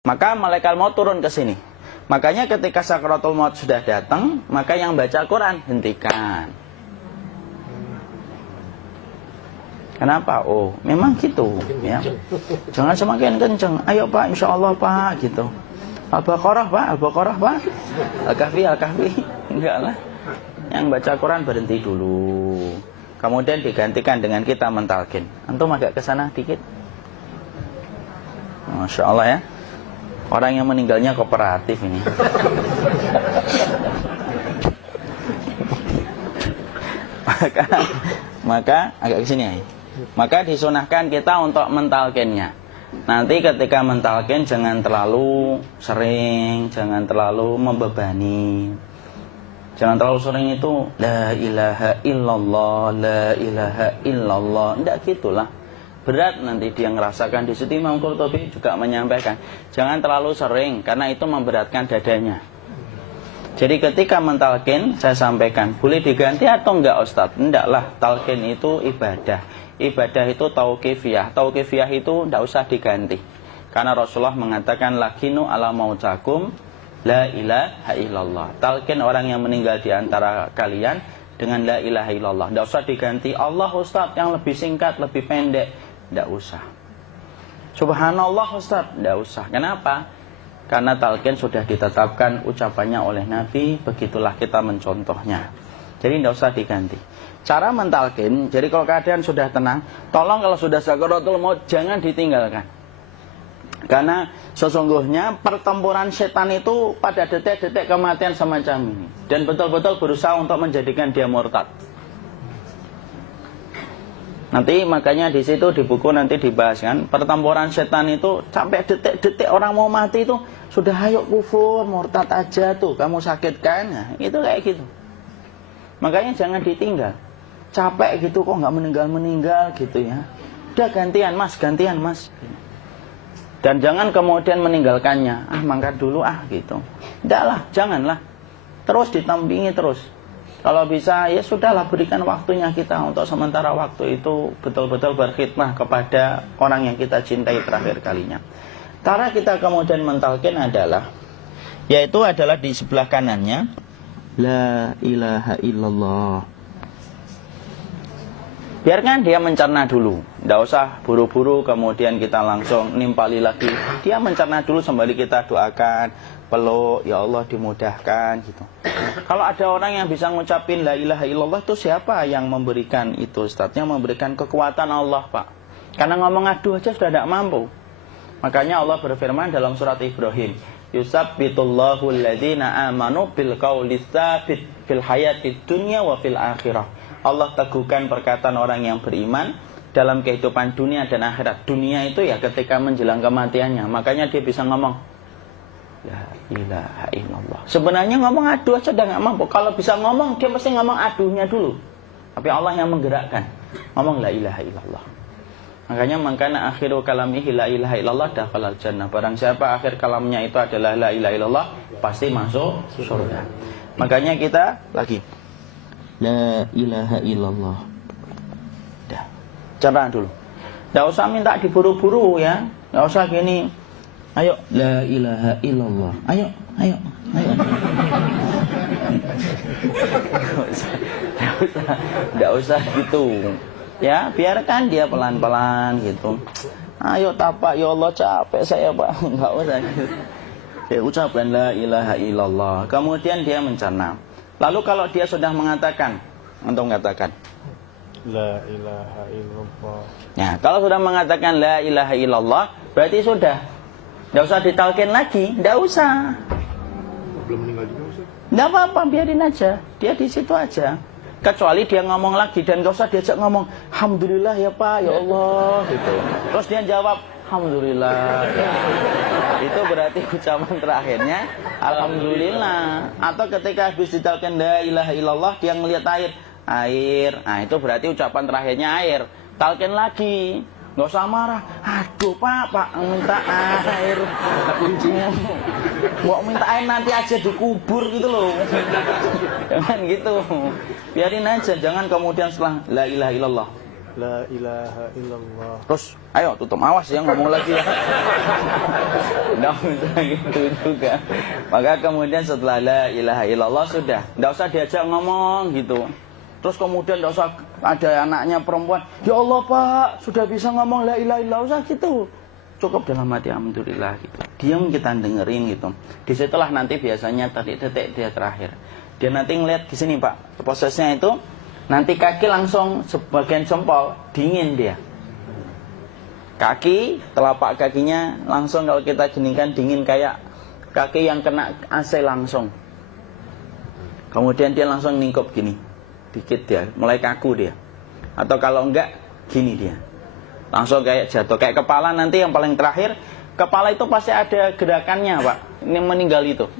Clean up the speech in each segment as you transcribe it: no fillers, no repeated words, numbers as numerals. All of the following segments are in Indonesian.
Maka malaikat maut turun ke sini. Makanya ketika sakaratul maut sudah datang, maka yang baca Quran hentikan. Kenapa? Oh, memang gitu ya. Jangan semakin kenceng. Ayo Pak, insya Allah Pak, gitu. Al-Baqarah Pak, Al-Baqarah Pak. Al-Kahfi, Al-Kahfi. Enggak lah. Yang baca Quran berhenti dulu. Kemudian digantikan dengan kita mentalkin. Antum agak ke sana dikit. Masya Allah ya. Orang yang meninggalnya kooperatif ini. maka agak ke sini ya. Maka disunahkan kita untuk mentalkinnya. Nanti ketika mentalkin jangan terlalu sering, jangan terlalu membebani. Jangan terlalu sering itu la ilaha illallah, la ilaha illallah. Tidak gitulah. Berat nanti dia ngerasakan. Di situ Imam Qurtubi juga menyampaikan, jangan terlalu sering karena itu memberatkan dadanya. Jadi ketika mentalkin saya sampaikan, boleh diganti atau enggak Ustadz? Enggak lah, talkin itu ibadah. Ibadah itu tauqifiyah. Tauqifiyah itu enggak usah diganti. Karena Rasulullah mengatakan lakinu ala mautakum la ilaha illallah. Talkin orang yang meninggal di antara kalian dengan la ilaha illallah. Enggak usah diganti Allah Ustadz yang lebih singkat, lebih pendek. Enggak usah. Subhanallah Ustadz, enggak usah. Kenapa? Karena talqin sudah ditetapkan ucapannya oleh Nabi, begitulah kita mencontohnya. Jadi tidak usah diganti. Cara mentalqin, jadi kalau keadaan sudah tenang, tolong kalau sudah sakaratul maut jangan ditinggalkan. Karena sesungguhnya pertempuran setan itu pada detik-detik kematian semacam ini. Dan betul-betul berusaha untuk menjadikan dia murtad. Nanti makanya di situ di buku nanti dibahas kan, pertempuran setan itu sampai detik-detik orang mau mati itu sudah ayo kufur, murtad aja tuh, kamu sakit kan? Nah, itu kayak gitu. Makanya jangan ditinggal. Capek gitu kok nggak meninggal gitu ya. Udah gantian mas. Dan jangan kemudian meninggalkannya. Mangkat dulu gitu. Enggak lah, janganlah. Terus ditampingi terus. Kalau bisa ya sudahlah, berikan waktunya kita untuk sementara waktu itu betul-betul berkhidmah kepada orang yang kita cintai terakhir kalinya. Cara kita kemudian mentalkin adalah, yaitu adalah di sebelah kanannya la ilaha illallah. Biarkan dia mencerna dulu, tidak usah buru-buru kemudian kita langsung nimpali lagi. Dia mencerna dulu sembari kita doakan, peluk, ya Allah dimudahkan gitu. Kalau ada orang yang bisa ngucapin la ilaha illallah, itu siapa yang memberikan itu Ustaz? Yang memberikan kekuatan Allah Pak. Karena ngomong aduh aja sudah tidak mampu. Makanya Allah berfirman dalam surat Ibrahim, yusabbitullahu alladhina amanu bil qawli tsabit fil hayatid dunya wa fil akhirah. Allah teguhkan perkataan orang yang beriman dalam kehidupan dunia dan akhirat. Dunia itu ya ketika menjelang kematiannya. Makanya dia bisa ngomong la ilaha illallah. Sebenarnya ngomong aduh aja udah gak mampu. Kalau bisa ngomong, dia pasti ngomong aduhnya dulu. Tapi Allah yang menggerakkan. Ngomong la ilaha illallah. Makanya mangkana akhiru kalamihi la ilaha illallah dakhalal jannah. Barang siapa akhir kalamnya itu adalah la ilaha illallah, pasti masuk surga. Makanya kita lagi la ilaha illallah. Dah. Cerah dulu. Enggak usah minta diburu-buru ya. Enggak usah gini. Ayo la ilaha illallah. Ayo. Enggak usah gitu. Ya, biarkan dia pelan-pelan gitu. Ayo tapak, ya Allah capek saya Pak. Enggak usah gitu. Ya ucapkan la ilaha illallah. Kemudian dia mencerna. Lalu kalau dia sudah mengatakan, untuk mengatakan la ilaha illallah. Ya, kalau sudah mengatakan la ilaha illallah, berarti sudah. Enggak usah ditalkin lagi, enggak usah. Belum meninggal juga Ustaz? Enggak apa-apa, biarin aja. Dia di situ aja. Kecuali dia ngomong lagi dan enggak usah diajak ngomong, alhamdulillah ya Pak, ya Allah gitu. Terus dia jawab, alhamdulillah. Ya. Itu berarti ucapan terakhirnya alhamdulillah. Atau ketika habis ditalkin la ilaha illallah, dia ngelihat air. Nah, itu berarti ucapan terakhirnya air. Talkin lagi. Nggak usah marah. Aduh Pak minta air. Mau minta air nanti aja dikubur gitu loh. Jangan gitu. Biarin aja. Jangan kemudian setelah la ilaha illallah La ilaha illallah. Terus, ayo tutup, awas ya ngomong lagi ya. Nggak usah gitu juga. Maka kemudian setelah la ilaha illallah sudah, nggak usah diajak ngomong gitu. Terus kemudian nggak usah ada anaknya perempuan, ya Allah Pak, sudah bisa ngomong la ilaha illallah, usah gitu. Cukup dalam hati alhamdulillah gitu. Diam kita dengerin gitu. Disitulah nanti biasanya tadi detik dia terakhir. Dia nanti ngeliat di sini Pak, prosesnya itu. Nanti kaki langsung sebagian jempol dingin dia. Kaki, telapak kakinya langsung kalau kita jeningkan dingin kayak kaki yang kena AC langsung. Kemudian dia langsung ningkup gini. Dikit dia, mulai kaku dia. Atau kalau enggak, gini dia. Langsung kayak jatuh. Kayak kepala nanti yang paling terakhir, kepala itu pasti ada gerakannya Pak. Ini meninggal itu.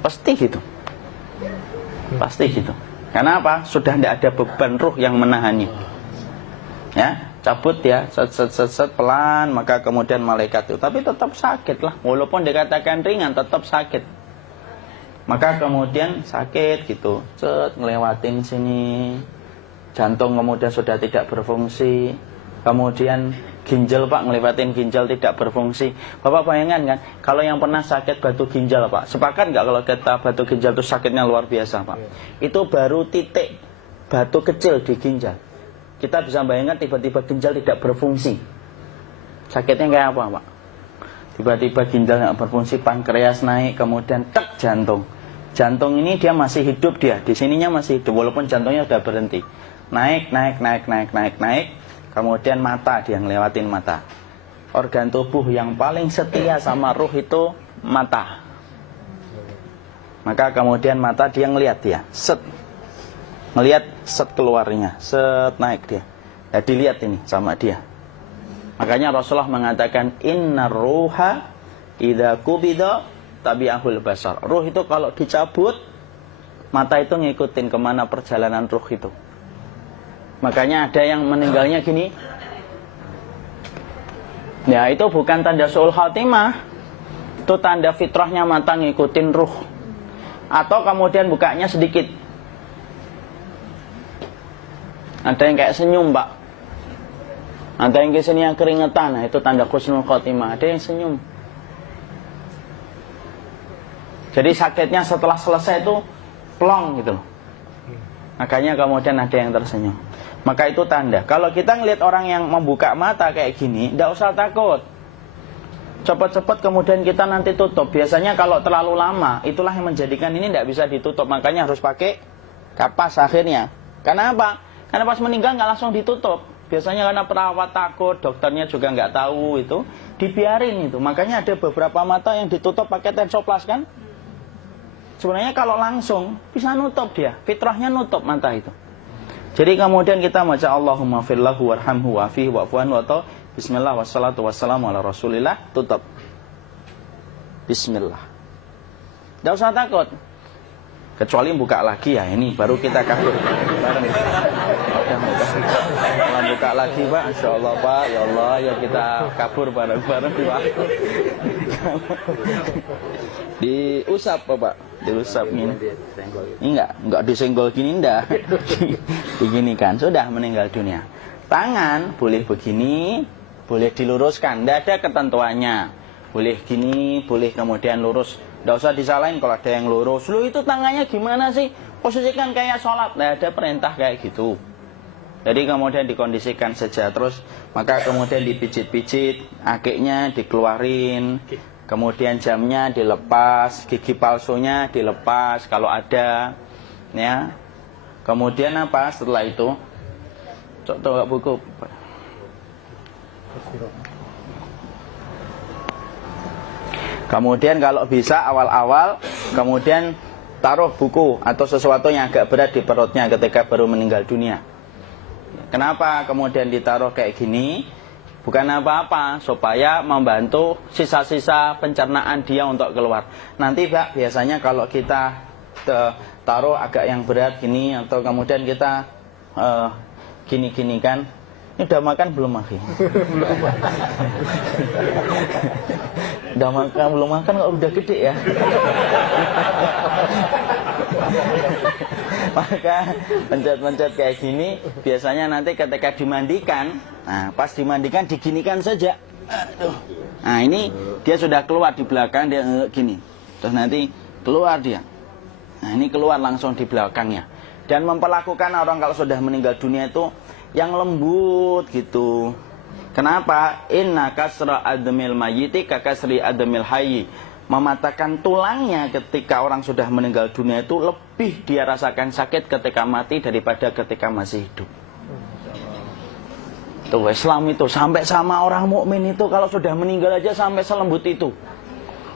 Pasti gitu. Pasti gitu. Karena apa? Sudah tidak ada beban ruh yang menahannya. Ya, cabut ya, set pelan, maka kemudian malaikat itu. Tapi tetap sakit lah. Walaupun dikatakan ringan, tetap sakit. Maka kemudian sakit gitu. Set ngelewatin sini. Jantung kemudian sudah tidak berfungsi. Kemudian ginjal Pak, ngelewatin ginjal tidak berfungsi. Bapak bayangkan kan, kalau yang pernah sakit batu ginjal Pak, sepakat nggak kalau kita batu ginjal itu sakitnya luar biasa Pak? Itu baru titik batu kecil di ginjal. Kita bisa bayangkan tiba-tiba ginjal tidak berfungsi. Sakitnya kayak apa Pak? Tiba-tiba ginjal nggak berfungsi, pankreas naik, kemudian tek jantung. Jantung ini dia masih hidup dia, di sininya masih hidup walaupun jantungnya sudah berhenti. Naik. Kemudian mata, dia ngelewatin mata. Organ tubuh yang paling setia sama ruh itu mata. Maka kemudian mata dia ngelihat dia, set. Ngelihat set keluarnya, set naik dia. Ya dilihat ini sama dia. Makanya Rasulullah mengatakan innar ruha idza qubida tabi'ahul basar. Ruh itu kalau dicabut, mata itu ngikutin kemana perjalanan ruh itu. Makanya ada yang meninggalnya gini. Ya itu bukan tanda su'ul khatimah. Itu tanda fitrahnya mata ngikutin ruh. Atau kemudian bukanya sedikit. Ada yang kayak senyum Pak. Ada yang kesini yang keringetan. Nah, itu tanda husnul khatimah. Ada yang senyum. Jadi sakitnya setelah selesai itu plong gitu. Makanya kemudian ada yang tersenyum. Maka itu tanda. Kalau kita ngelihat orang yang membuka mata kayak gini, tidak usah takut. Cepat-cepat kemudian kita nanti tutup. Biasanya kalau terlalu lama, itulah yang menjadikan ini tidak bisa ditutup. Makanya harus pakai kapas akhirnya. Karena apa? Karena pas meninggal nggak langsung ditutup. Biasanya karena perawat takut, dokternya juga nggak tahu itu, dibiarin itu. Makanya ada beberapa mata yang ditutup pakai tensoplas kan? Sebenarnya kalau langsung bisa nutup dia, fitrahnya nutup mata itu. Jadi kemudian kita baca Allahumma firlahu warhamhu wa'afihi wa'fuanhu atau bismillah wassalatu wassalamu ala rasulillah, tutup. Bismillah. Tidak usah takut. Kecuali buka lagi ya, ini baru kita kabur bareng. Kalau buka lagi Pak, Insya Allah Pak, ya Allah ya kita kabur bareng-bareng Pak. Diusap Pak, diusap gini. Enggak disenggol gini enggak. Begini kan, sudah meninggal dunia. Tangan boleh begini, boleh diluruskan, enggak ada ketentuannya. Boleh gini, boleh kemudian lurus. Enggak usah disalahin kalau ada yang lurus. Lu itu tangannya gimana sih? Posisikan kayak sholat. Nah, ada perintah kayak gitu. Jadi kemudian dikondisikan saja. Terus maka kemudian dipijit-pijit, akiknya dikeluarin. Kemudian jamnya dilepas, gigi palsunya dilepas kalau ada. Ya. Kemudian apa setelah itu? Coba buku. Kemudian kalau bisa awal-awal kemudian taruh buku atau sesuatu yang agak berat di perutnya ketika baru meninggal dunia. Kenapa kemudian ditaruh kayak gini? Bukan apa-apa, supaya membantu sisa-sisa pencernaan dia untuk keluar. Nanti Pak, biasanya kalau kita taruh agak yang berat gini atau kemudian kita gini-gini kan, ini udah makan belum Maki? Udah makan belum makan kok udah gede ya? Maka pencet-pencet kayak gini biasanya nanti ketika dimandikan, nah pas dimandikan diginikan saja. Aduh. Nah ini dia sudah keluar di belakang, dia gini. Terus nanti keluar dia. Nah ini keluar langsung di belakangnya. Dan memperlakukan orang kalau sudah meninggal dunia itu yang lembut gitu. Kenapa? Inna kasra admil mayyiti kakasri admil hayyi. Mematahkan tulangnya ketika orang sudah meninggal dunia itu lebih dia rasakan sakit ketika mati daripada ketika masih hidup. Tuh Islam itu sampai sama orang mukmin itu kalau sudah meninggal aja sampai selembut itu.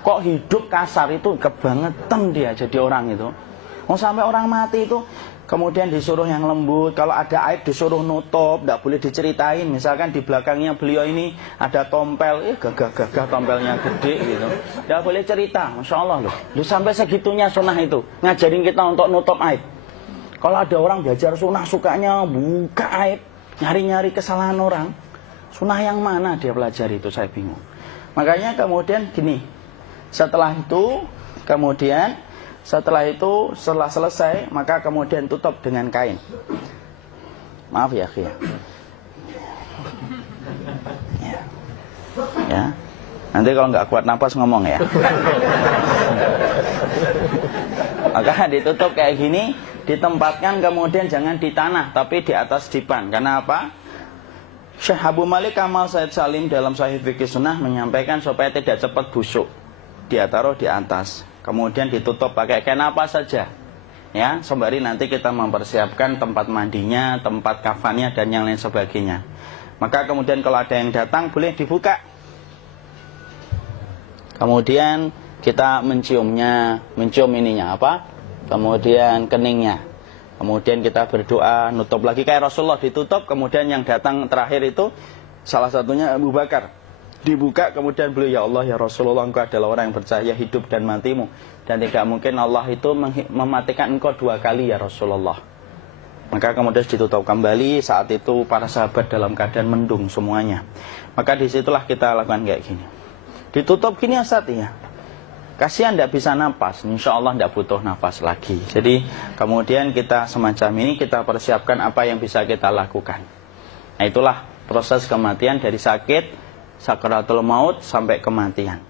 Kok hidup kasar itu kebangetan dia jadi orang itu. Mau sampai orang mati itu kemudian disuruh yang lembut, kalau ada aib disuruh nutup, tidak boleh diceritain. Misalkan di belakangnya beliau ini ada tompel, gagah-gagah tompelnya gede gitu, tidak boleh cerita. Masya Allah loh, sampai segitunya sunnah itu ngajarin kita untuk nutup aib. Kalau ada orang belajar sunnah sukanya buka aib, nyari-nyari kesalahan orang, sunnah yang mana dia pelajari itu saya bingung. Makanya kemudian gini, setelah selesai maka kemudian tutup dengan kain. Maaf ya akhi. Ya. Nanti kalau nggak kuat napas ngomong ya. Maka ditutup kayak gini, ditempatkan kemudian jangan di tanah tapi di atas dipan. Karena apa? Syekh Abu Malik Kamal Said Salim dalam Sahih Fikih Sunnah menyampaikan supaya tidak cepat busuk. Dia taruh di atas. Kemudian ditutup pakai kain apa saja, ya, sembari nanti kita mempersiapkan tempat mandinya, tempat kafannya dan yang lain sebagainya. Maka kemudian kalau ada yang datang boleh dibuka. Kemudian kita menciumnya, mencium ininya apa? Kemudian keningnya. Kemudian kita berdoa, nutup lagi kayak Rasulullah ditutup. Kemudian yang datang terakhir itu salah satunya Abu Bakar. Dibuka kemudian beliau, ya Allah ya Rasulullah, engkau adalah orang yang percaya hidup dan matimu, dan tidak mungkin Allah itu mematikan engkau 2 kali ya Rasulullah. Maka kemudian ditutup kembali. Saat itu para sahabat dalam keadaan mendung semuanya. Maka disitulah kita lakukan kayak gini. Ditutup gini Ustaz ya, kasihan tidak bisa nafas, insya Allah tidak butuh nafas lagi. Jadi kemudian kita semacam ini kita persiapkan apa yang bisa kita lakukan. Nah itulah proses kematian dari sakit sakaratul maut sampai kematian.